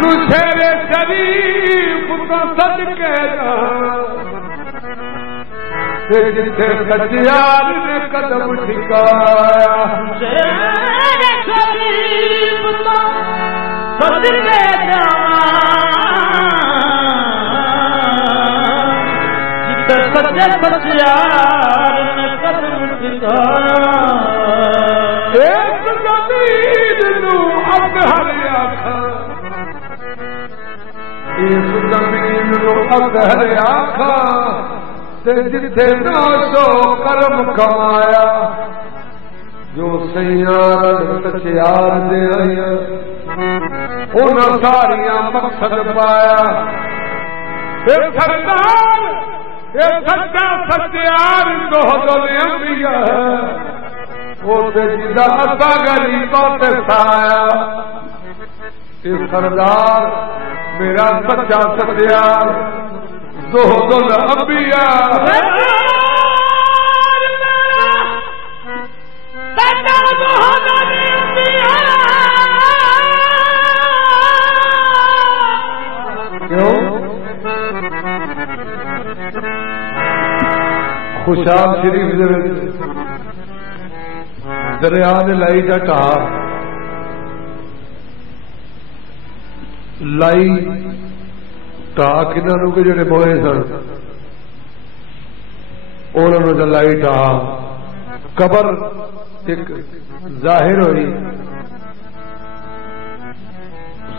नुशेरे शरीफ तो सदके जिथे सचियार ने कदम ठिकाया शेरे शरीफ तो सदके जिथे सच्चे सचियार ने कदम ठिकाया एक जमीन नू अकहर आखा इस जमीन नू अकहर आखा ते जिथे नाशो कर्म कमाया जो सैयार सचियार दे आया उन्हां सारियां मकसद पाया फिर सरदार ये सच्चा सचियार दोहदल अंबिया वो जिदा असा गरीबों पे साया ये सरदार मेरा सच्चा सचियार दोहदल अंबिया क्यों खुशाब शरीफ दरिया ने लाई जा ढाह लाई ढाह किन्हों के जोड़े मोए सन उन्होंने लाई ढाह कबर एक जाहिर हुई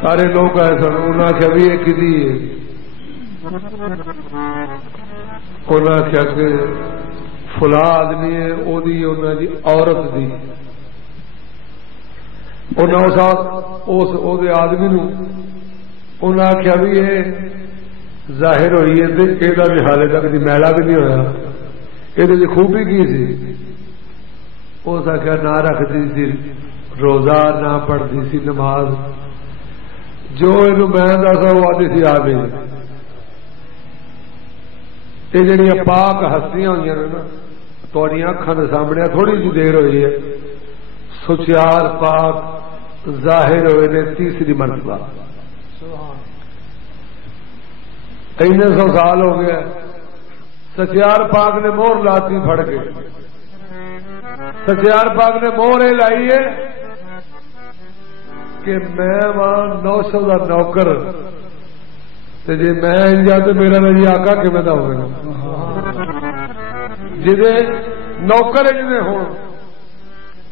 सारे लोग आए सन उन्हें आख्या भी एक दी उन्हें आख्या कि फुला आदमी है ओदी उन्हें औरत दी उस आदमी उन्हें आख्या भी ये जाहिर हुई है यदा भी हाले तक दी मैला भी नहीं होया ये खूबी की सी उस आख्या ना रखती सी रोजा ना पढ़ती सी नमाज जो इन मैं दसा वो आती सी आ गई ये जड़ियां पाक हस्तियां हुई ने ना थोड़ी अखां के सामने थोड़ी जी देर हुई है सुचियार पाक जाहिर हुए ने तीसरी मरतबा इन्ने 100 साल हो गया सचियार पाक ने मोहर लाती फड़ के सचियार पाक ने मोहर लाई है कि मैं वहां 900 का नौकर जे मैं इंजा तो मेरा नजी आका कि मैं होगा जिदे नौकर जिदे हो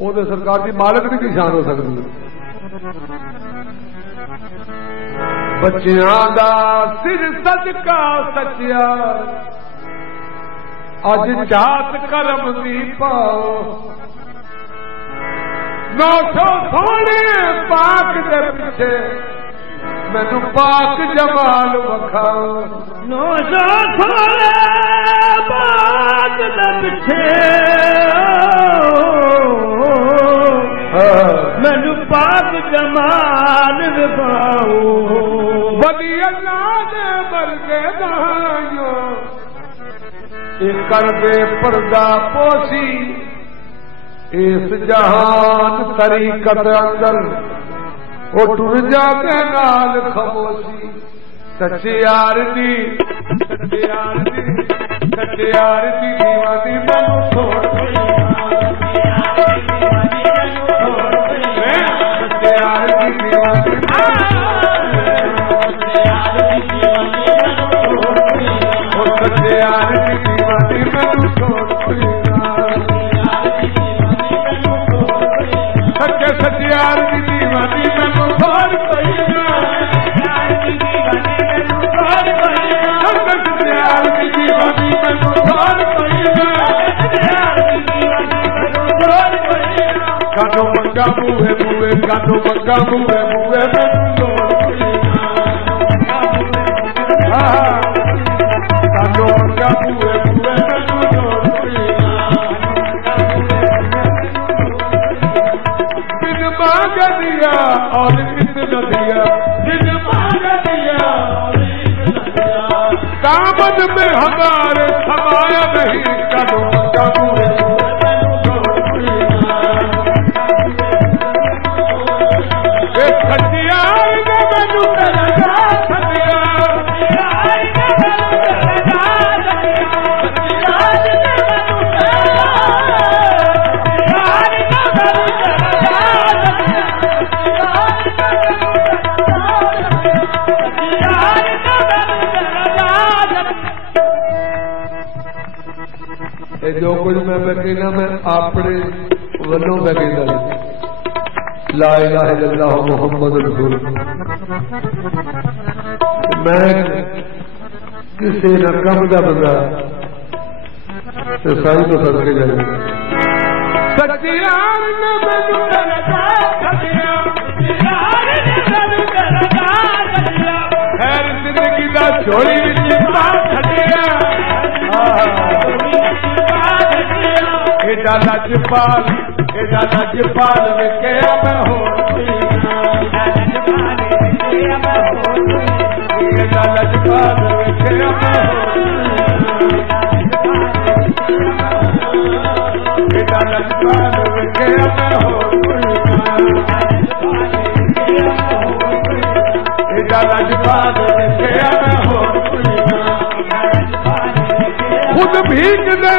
वो सरकार की मालिक की शान हो सकती है बच्चियां दा सिर सदका सचिया अज जात करम दी पाओ 900 सोने पाक दे पीछे मैनू पाक जमाल वखाओ 900 सोने पाक दे पीछे मैनू पाक जमाल वखाओ बदी अल्लाह ने मरगे दायो एक कर दे पर्दा पोसी इस जहान तरीकत अंदर वो टुर जाके नाल खामोशी सचियार दी दीवानी मैनू छोड़ सचियार दी दीवानी मैनू छोड़ सच्चे सचियार दी दीवानी मैनू छोड़ कानो मंगा मुए मुए कानो मंगा मुए मुए कानो मंगा मुए मुए बिन मांग दिया और कितन दिया बिन मांग दिया दामन में हमारे समाया नहीं कानो मंगा मुए सचियार ने मैनू ये जो कुछ मैं कहना मैं अपने वलों मैं कहना ला इलाहा इल्लल्लाह मुहम्मद रसूल मैं किसी न कम का बंदा तो साई तो सदके जाए खैर जिंदगी का चोरी लजपाल विख्या मैं हो लजपाल विख्या मैं लजपाल विख्या मैं हो लजपाल विख्या मैं हो खुद भीख दे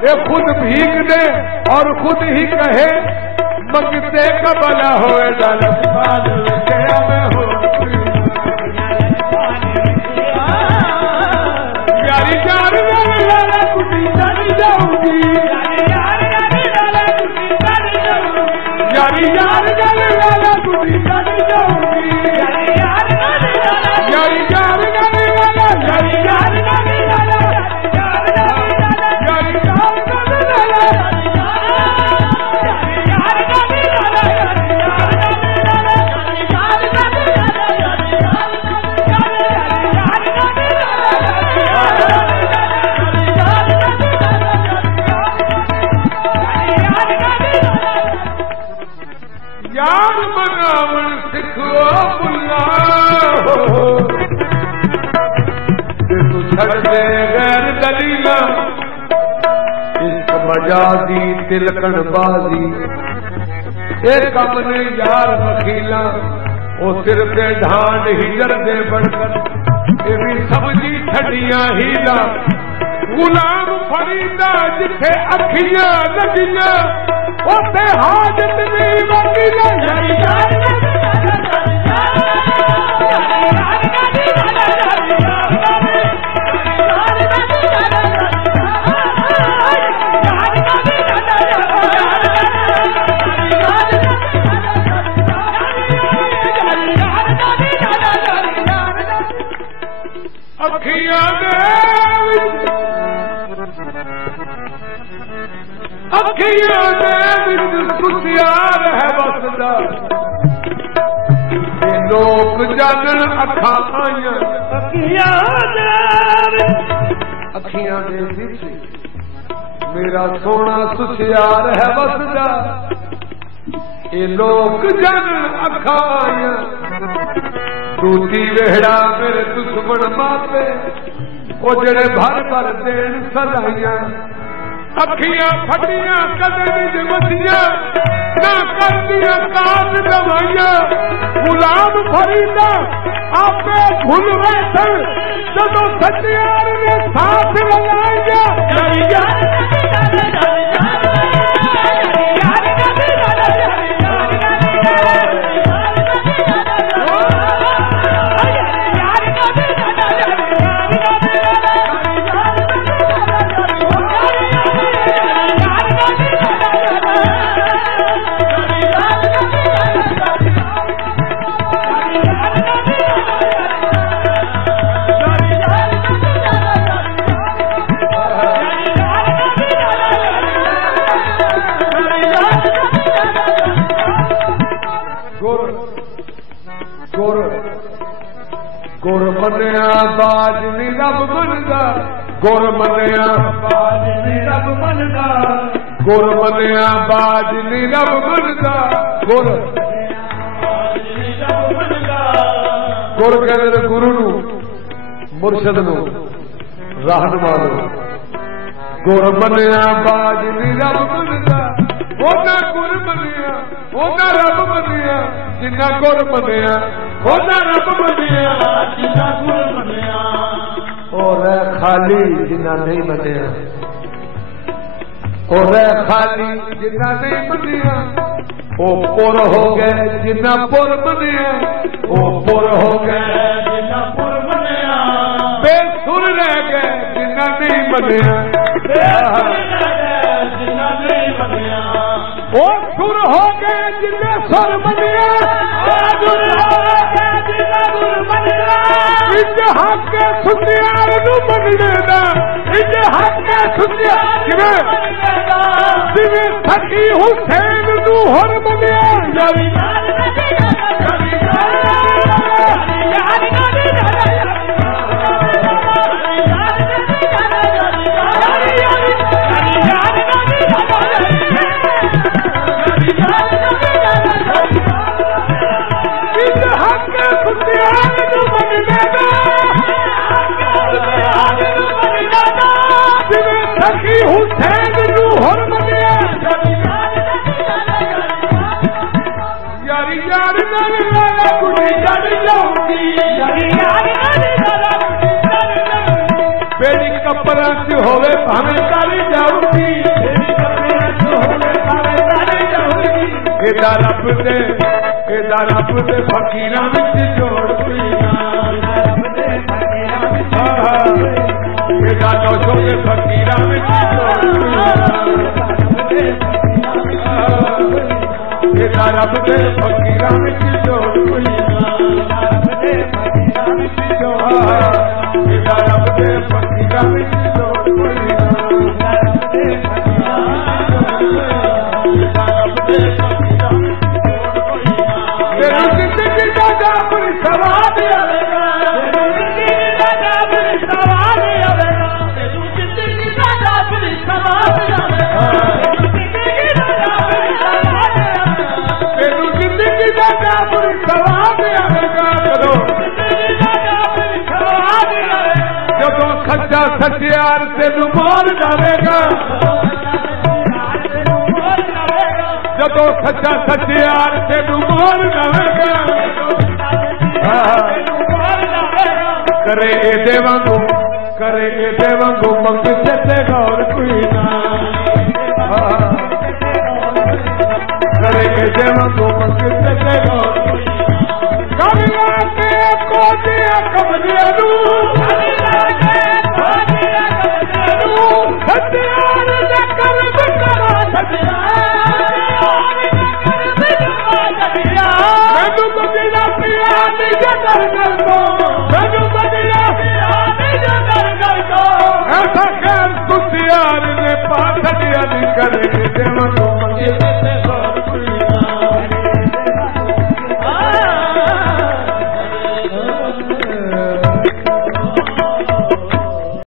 ये खुद भीख दे और खुद ही कहे मंगते का भला होए लजपाल विख्या मैं हो यारी यार लाला कुटी चल जाऊंगी यारी यार लाला कुटी चल जाऊंगी यारी यार यार बनावन सिखो बुला तू छड़ दे गैर दलीला इश्क मजाजी तिलकन बाजी एक कम ने यार वकीला वो सिर पे ढांड हिजर दे बनकर ये भी सब्जी छड़ियां हीला गुलाम फरीदा जिथे अखियां लगियां ओते हाजत नहीं वकीला यारी यार अखियां सुसियार है बसदा लोग जागन अखा आइया अखियां दे विच मेरा सोना सुसियार है बसदा ये लोग जागन अखा आइया टूटी वेड़ा मेरे दुश्मन मापे वो जड़े भर भर देन सदाइया अखियां फटियां कदे निज मसियां ना कर दिया काज दवाइया गुलाम फरीदा आपे भूल बैठन जदों सचियार ने साथ लगाइया गुर मनिया बाज नी रब मनदा गुर मनिया बाज नी रब मनदा गुर मनिया बाज नी रब मनदा गुर कहते गुरु नू मुर्शद नू रहनुमा नू गुर मनिया बाज नी रब मनदा ओना गुर मनिया ओना रब मनिया जिन्ना गुर मनिया ओना रब मनिया जिन्ना गुर मनिया और खाली जिन्ना नहीं मनिया और खाली जिन्ना नहीं मनिया ओ पुर हो गए जिन्ना पुर मनिया ओ पुर हो गए जिन्ना पुर मनिया बेसुर रह गए जिन्ना नहीं मनिया इंज हक सुतियार नू मंगने दा इंज हक सुतियार जिवें सखी हुसैन नू हुर मंगिया हुसैन नू हुर मंगिया यारी यार नाल लाला कुड़ी जड़ जाऊंगी बेड़ी कपड़ा च होवे भावें कर जाऊंगी एदा रब दे फकीरां विच जोड़ कोई ना एदा दोसों दे फकीरां विच रब दे फकीरां विच जोड़ कोई ना रब दे फकीरां विच जोड़ कोई ना तेरी जिंदगी दा जाबर सवाद आवेगा जदों सच्चा सचियार तेनू मोर जावेगा जदों सच्चा सचियार तेनू मोर जावेगा करे एदे वांगू मंगते ते गौर कोई ना करे एदे वांगू मंगते ते गौर कबिला के कोटिया कबरिया नू सचियार दे करब करा मैनू बदला पिया नी जगर कर दो मैनू बदला पिया नी जगर कर दो ऐसा ख्याल सुतियार ने पा छड़िया नी करे देवा तो मंगे